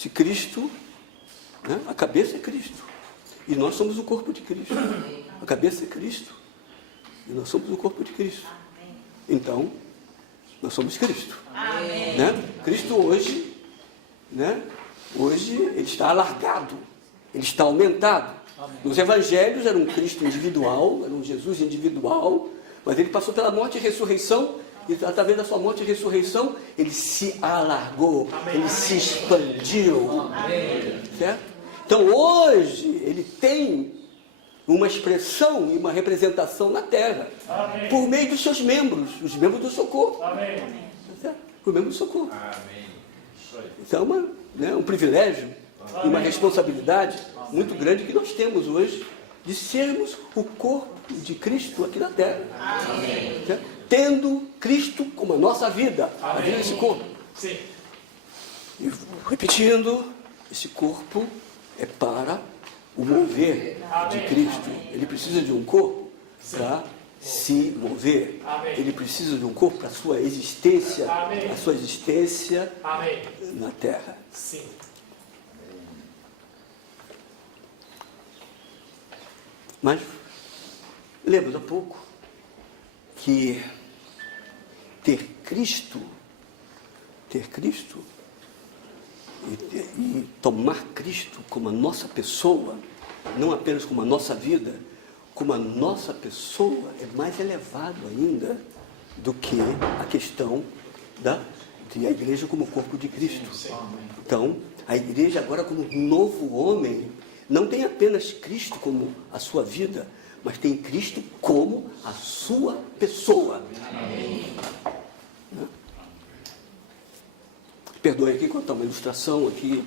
Se Cristo, né, a cabeça é Cristo, e nós somos o corpo de Cristo. A cabeça é Cristo, e nós somos o corpo de Cristo. Então, nós somos Cristo. Né? Cristo hoje, né, hoje ele está alargado, ele está aumentado. Nos evangelhos era um Cristo individual, era um Jesus individual, mas ele passou pela morte e ressurreição, e através da sua morte e ressurreição, ele se alargou, ele se expandiu. Certo? Então hoje ele tem uma expressão e uma representação na terra, por meio dos seus membros, os membros do socorro. Certo? Por meio do socorro. Isso é um privilégio e uma responsabilidade muito grande que nós temos hoje de sermos o corpo de Cristo aqui na terra. Tendo Cristo como a nossa vida, a vida desse corpo. Sim. E repetindo, esse corpo é para o mover de Cristo. Ele precisa de um corpo para se mover. Ele precisa de um corpo para a sua existência, na terra. Sim. Mas lembro há pouco que ter Cristo e tomar Cristo como a nossa pessoa, não apenas como a nossa vida, como a nossa pessoa, é mais elevado ainda do que a questão de a igreja como corpo de Cristo. Então, a igreja agora como novo homem, não tem apenas Cristo como a sua vida, mas tem Cristo como a sua pessoa. Perdoe aqui contar uma ilustração aqui,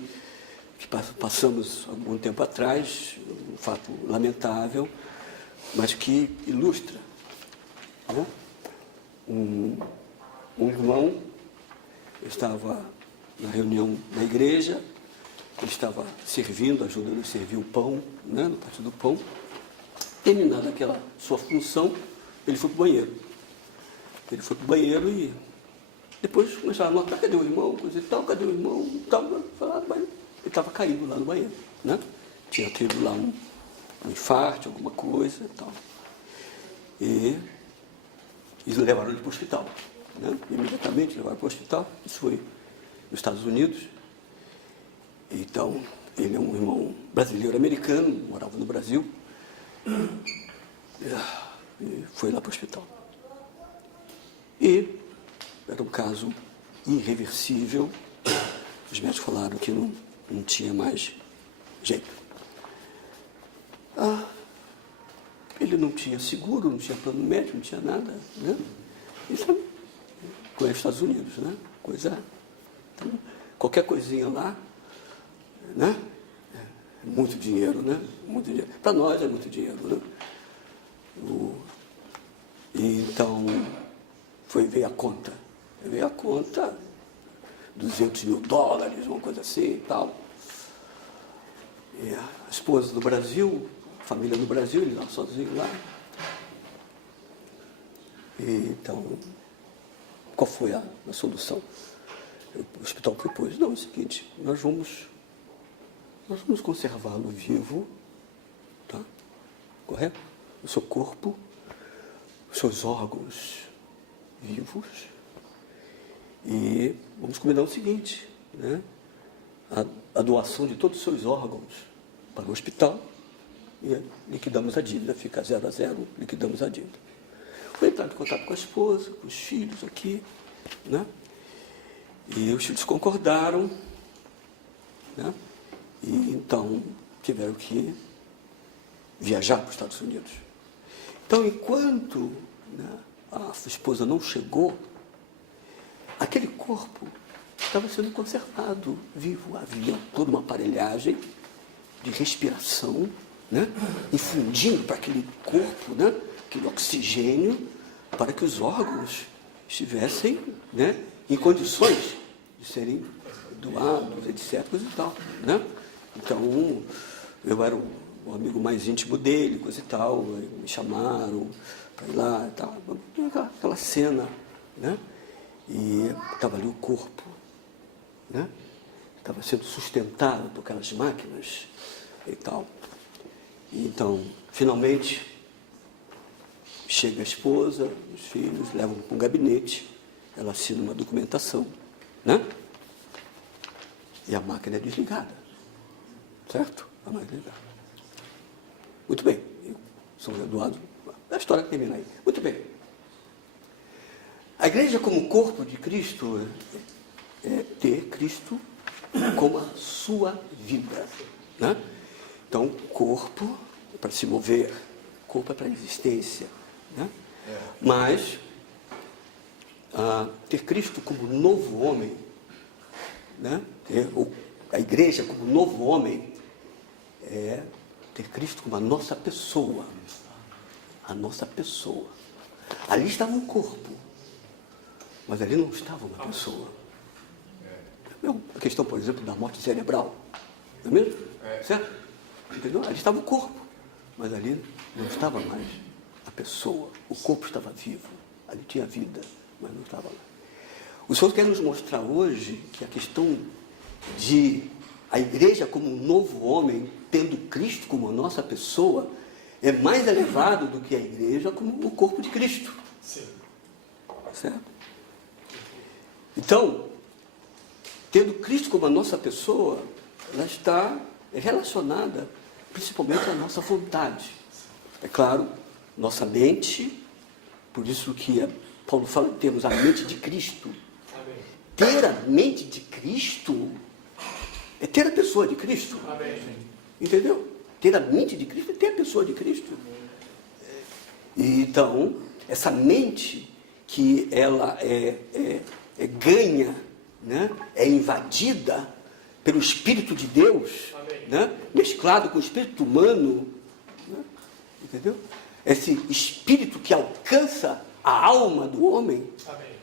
que passamos algum tempo atrás, um fato lamentável, mas que ilustra. Né? Um irmão estava na reunião da igreja, ele estava servindo, ajudando a servir o pão, né, no parte do pão. Terminada aquela sua função, ele foi para o banheiro. Ele foi para o banheiro e depois começaram a notar, cadê o irmão? Coisa e tal, cadê o irmão? Ele estava caído lá no banheiro. Né? Tinha tido lá um infarto, alguma coisa e tal. E eles levaram ele para o hospital. Né? Imediatamente levaram para o hospital. Isso foi nos Estados Unidos. Então, ele é um irmão brasileiro-americano, morava no Brasil. E foi lá para o hospital. E era um caso irreversível. Os médicos falaram que não tinha mais jeito. Ele não tinha seguro, não tinha plano médico, não tinha nada. Né? Isso conhece os Estados Unidos, né? Então, qualquer coisinha lá, né? É muito dinheiro, né? Muito dinheiro. Para nós é muito dinheiro, né? E então veio a conta. Veio a conta, $200 mil, uma coisa assim e tal. E a esposa do Brasil, a família do Brasil, ele lá sozinho lá. E então, qual foi a solução? O hospital propôs, não, é o seguinte, nós vamos conservá-lo vivo, tá? Correto? O seu corpo, os seus órgãos vivos, e vamos combinar o seguinte, né? A doação de todos os seus órgãos para o hospital, e liquidamos a dívida, fica 0 a 0, liquidamos a dívida. Foi entrar em contato com a esposa, com os filhos aqui, né? E os filhos concordaram, né? E então tiveram que viajar para os Estados Unidos. Então, enquanto, né, a esposa não chegou, aquele corpo estava sendo conservado vivo. Havia toda uma aparelhagem de respiração, né, infundindo para aquele corpo, né, aquele oxigênio, para que os órgãos estivessem, né, em condições de serem doados, etc. Coisa e tal, né? Então, eu era o amigo mais íntimo dele, coisa e tal, me chamaram para ir lá e tal, aquela cena, né? E estava ali o corpo, né? estava sendo sustentado por aquelas máquinas e tal. E então, finalmente, chega a esposa, os filhos, levam para um gabinete, ela assina uma documentação, né? E a máquina é desligada, certo? A máquina é desligada. Muito bem, São Eduardo, a história termina aí. Muito bem. A igreja como corpo de Cristo é ter Cristo como a sua vida, né? Então, corpo é para se mover, corpo é para a existência, né? Mas ter Cristo como novo homem, né? A igreja como novo homem é ter Cristo como a nossa pessoa. A nossa pessoa. Ali estava um corpo, mas ali não estava uma pessoa. A questão, por exemplo, da morte cerebral. Não é mesmo? Certo? Entendeu? Ali estava o corpo, mas ali não estava mais a pessoa. O corpo estava vivo. Ali tinha vida, mas não estava lá. O Senhor quer nos mostrar hoje que a questão de a igreja como um novo homem, tendo Cristo como a nossa pessoa, é mais elevado do que a igreja como o corpo de Cristo. Sim. Certo? Então, tendo Cristo como a nossa pessoa, ela está relacionada principalmente à nossa vontade. É claro, nossa mente, por isso que Paulo fala que temos a mente de Cristo. Amém. Ter a mente de Cristo é ter a pessoa de Cristo. Amém. Entendeu? Ter a mente de Cristo é ter a pessoa de Cristo. E então, essa mente que ela ganha, né? É invadida pelo Espírito de Deus, né? Mesclado com o Espírito humano, né? Entendeu? Esse Espírito que alcança a alma do homem, amém,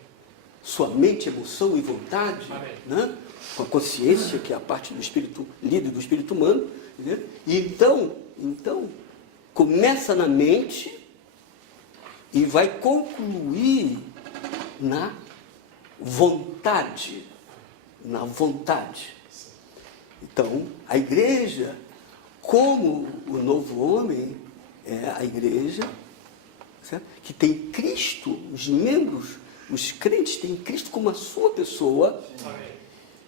sua mente, emoção e vontade, né? Com a consciência, que é a parte do Espírito líder do Espírito humano, entendeu? E então, começa na mente e vai concluir na vontade. Na vontade. Então, a igreja, como o novo homem, é a igreja, certo? Que tem Cristo, os membros, os crentes têm Cristo como a sua pessoa. Amém.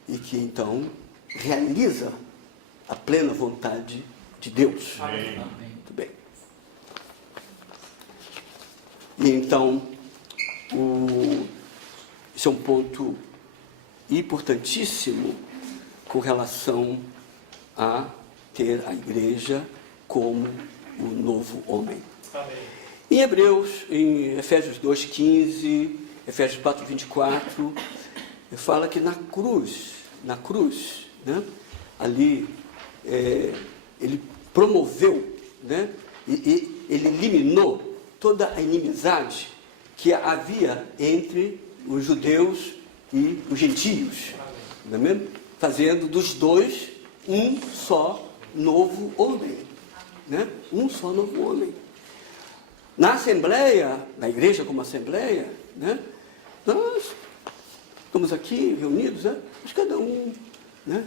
E que então realiza a plena vontade de Deus. Amém. Muito bem. E então, esse é um ponto importantíssimo com relação a ter a igreja como o novo homem. Amém. Em Hebreus, em Efésios 2,15, Efésios 4,24, fala que na cruz, né, ali ele promoveu, né, e ele eliminou toda a inimizade que havia entre os judeus e os gentios, não é mesmo? Fazendo dos dois um só novo homem, né? Um só novo homem. Na Assembleia, na igreja como Assembleia, né? Nós estamos aqui reunidos, né? Mas cada um, né?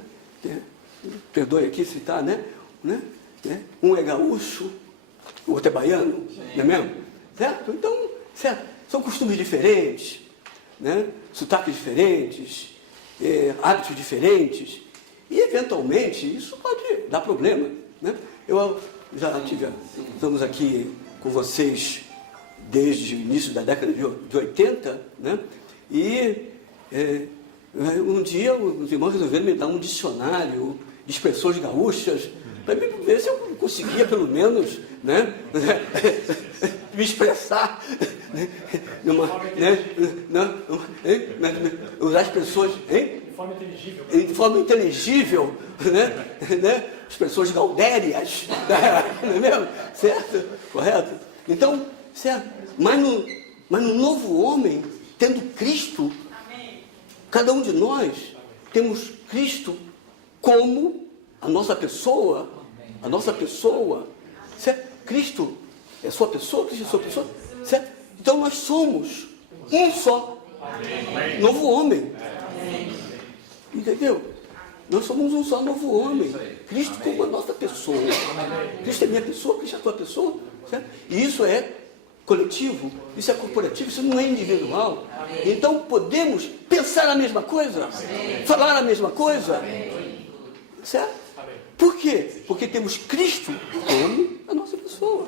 Perdoe aqui citar, né? Um é gaúcho, o outro é baiano, não é mesmo? Certo? Então, certo? São costumes diferentes, né? Sotaques diferentes, hábitos diferentes, e eventualmente isso pode dar problema, né? Eu já estamos aqui com vocês desde o início da década de 80, né? E um dia os irmãos resolveram me dar um dicionário de expressões gaúchas para ver se eu conseguia pelo menos, né? Me expressar, né? Usar expressões de forma inteligível, né? Expressões gaudérias, não é mesmo? Certo? Correto? Então, certo? Mas no novo homem, tendo Cristo, cada um de nós temos Cristo como a nossa pessoa, certo? Cristo é sua pessoa, Cristo é sua pessoa, certo? Então nós somos um só novo homem. Entendeu? Nós somos um só novo homem. Cristo como a nossa pessoa. Cristo é minha pessoa, Cristo é a tua pessoa. Certo? E isso é coletivo, isso é corporativo, isso não é individual. Então podemos pensar a mesma coisa, falar a mesma coisa. Certo? Por quê? Porque temos Cristo como a nossa pessoa.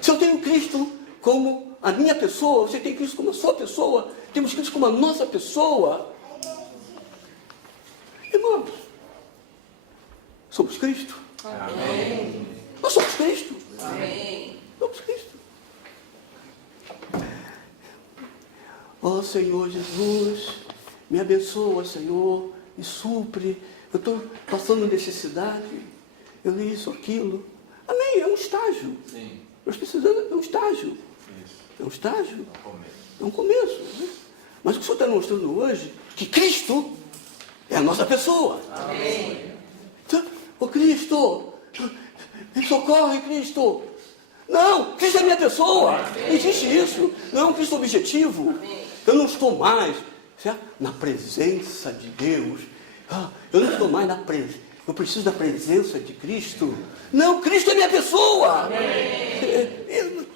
Se eu tenho Cristo como a minha pessoa, você tem Cristo como a sua pessoa, temos Cristo como a nossa pessoa. Irmãos, somos Cristo. Amém. Nós somos Cristo. Amém. Somos Cristo. Ó Senhor Jesus, me abençoa, Senhor, e supre. Eu estou passando necessidade. Eu li isso, aquilo. Amém, é um estágio. Sim. Nós precisamos, é um estágio. Isso. É um estágio. É um começo. É um começo. Né? Mas o que o Senhor está mostrando hoje, que Cristo é a nossa pessoa. Amém. Então, ô Cristo, me socorre, Cristo. Não, Cristo é minha pessoa. Não existe isso. Não é um Cristo objetivo. Eu não estou mais, certo? Na presença de Deus. Eu não estou mais na presença. Eu preciso da presença de Cristo. Não, Cristo é minha pessoa.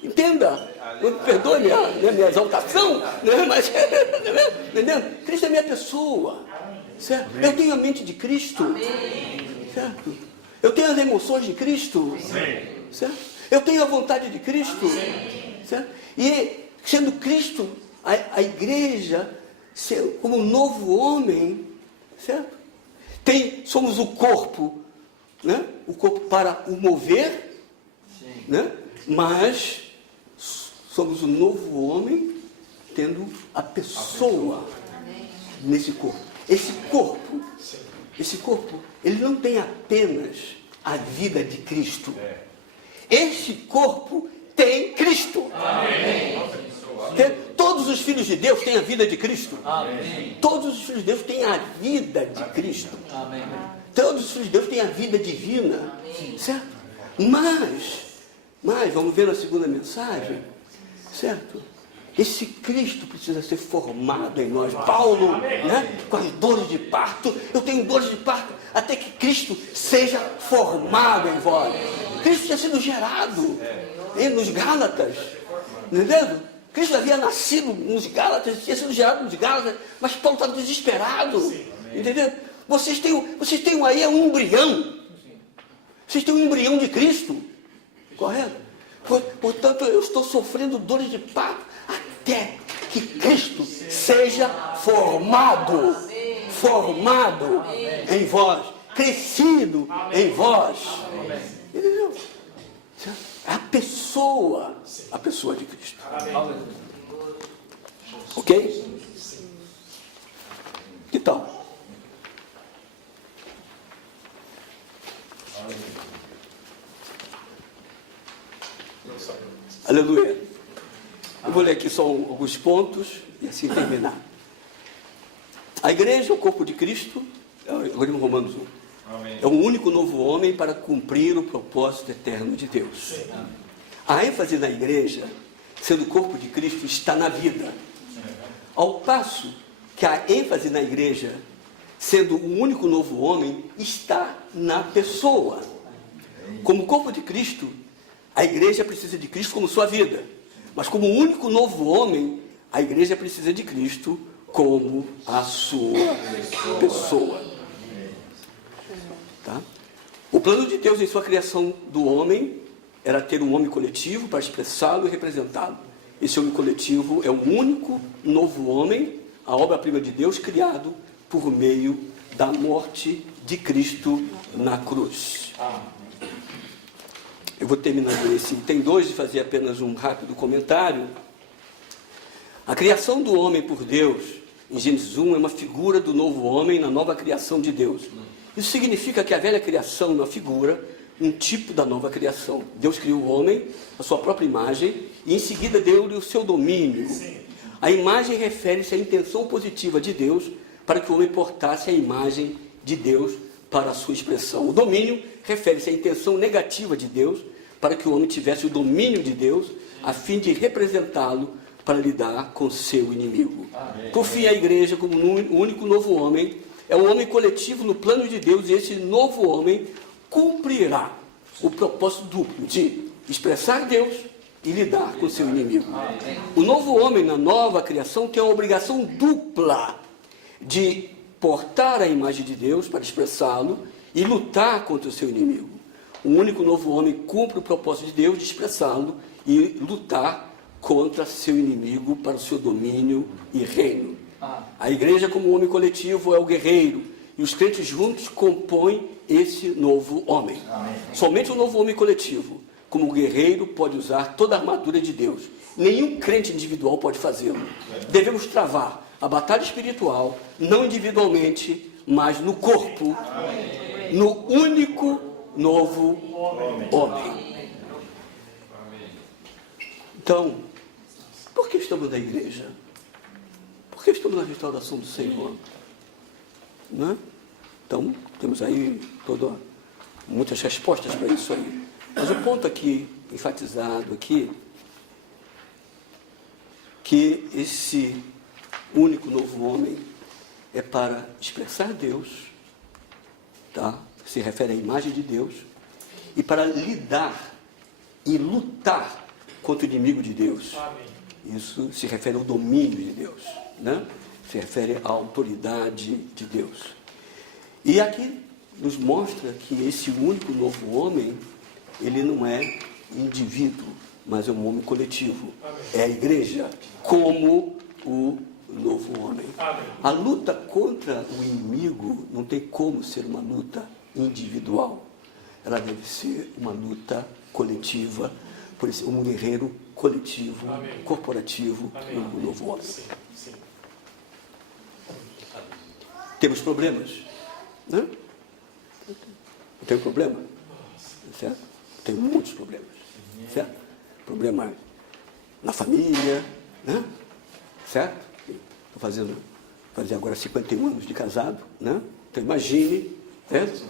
Entenda. Perdoe minha exaltação, né? Mas, entendendo? Cristo é minha pessoa. Certo? Eu tenho a mente de Cristo. Certo? Eu tenho as emoções de Cristo. Certo? Eu tenho a vontade de Cristo. Certo? E sendo Cristo, a igreja, como um novo homem, certo? Somos o corpo, né? O corpo para o mover, né? Mas somos o novo homem tendo a pessoa nesse corpo. Esse corpo, ele não tem apenas a vida de Cristo. Esse corpo tem Cristo. Amém. Todos os filhos de Deus têm a vida de Cristo. Amém. Todos os filhos de Deus têm a vida de Cristo. Amém. Todos os filhos de Deus têm a vida divina. Certo? Mas, vamos ver na segunda mensagem, certo? Esse Cristo precisa ser formado em nós. Paulo, né, com as dores de parto, eu tenho dores de parto, até que Cristo seja formado em vós. Cristo tinha sido gerado nos Gálatas, entendeu? Cristo havia nascido nos Gálatas, tinha sido gerado nos Gálatas, mas Paulo estava desesperado, entendeu? Vocês têm aí um embrião, vocês têm um embrião de Cristo, correto? Portanto, eu estou sofrendo dores de parto até que Cristo seja formado em vós, crescido em vós. Entendeu? A pessoa de Cristo. Ok? Que tal? Aleluia. Eu vou ler aqui só alguns pontos e assim terminar. A igreja, o corpo de Cristo, agora em Romanos 1, Amém. é um único novo homem para cumprir o propósito eterno de Deus. A ênfase na igreja, sendo o corpo de Cristo, está na vida. Ao passo que a ênfase na igreja, sendo o único novo homem, está na pessoa. Como corpo de Cristo, a igreja precisa de Cristo como sua vida. Mas como único novo homem, a igreja precisa de Cristo como a sua pessoa. Tá? O plano de Deus em sua criação do homem era ter um homem coletivo para expressá-lo e representá-lo. Esse homem coletivo é o único novo homem, a obra-prima de Deus, criado por meio da morte de Cristo na cruz. Eu vou terminar com esse item 2 e fazer apenas um rápido comentário. A criação do homem por Deus, em Gênesis 1, é uma figura do novo homem na nova criação de Deus. Isso significa que a velha criação é uma figura, um tipo da nova criação. Deus criou o homem, a sua própria imagem, e em seguida deu-lhe o seu domínio. A imagem refere-se à intenção positiva de Deus para que o homem portasse a imagem de Deus para a sua expressão. O domínio refere-se à intenção negativa de Deus para que o homem tivesse o domínio de Deus a fim de representá-lo para lidar com seu inimigo. Por fim, a igreja, como o único novo homem, é um homem coletivo no plano de Deus, e esse novo homem cumprirá o propósito duplo de expressar Deus e lidar com o seu inimigo. O novo homem na nova criação tem a obrigação dupla de portar a imagem de Deus para expressá-lo e lutar contra o seu inimigo. O único novo homem cumpre o propósito de Deus de expressá-lo e lutar contra seu inimigo para o seu domínio e reino. A igreja, como homem coletivo, é o guerreiro, e os crentes juntos compõem esse novo homem. Somente o novo homem coletivo, como guerreiro, pode usar toda a armadura de Deus. Nenhum crente individual pode fazê-lo. Devemos travar a batalha espiritual, não individualmente, mas no corpo, no único novo homem. Então, por que estamos na igreja? Por que estamos na restauração do Senhor? Não é? Então, temos aí muitas respostas para isso aí. Mas o ponto aqui, enfatizado aqui, que esse único novo homem é para expressar Deus, tá? Se refere à imagem de Deus, e para lidar e lutar contra o inimigo de Deus. Isso se refere ao domínio de Deus, né? Se refere à autoridade de Deus. E aqui nos mostra que esse único novo homem, ele não é indivíduo, mas é um homem coletivo. É a igreja como o novo homem. A luta contra o inimigo não tem como ser uma luta individual. Ela deve ser uma luta coletiva, por isso um guerreiro coletivo, corporativo, um novo homem. Temos problemas, né? Não tem problema, certo? Tem muitos problemas, certo? Problema na família, né? Certo? Estou fazendo agora 51 anos de casado, né? Então imagine, certo?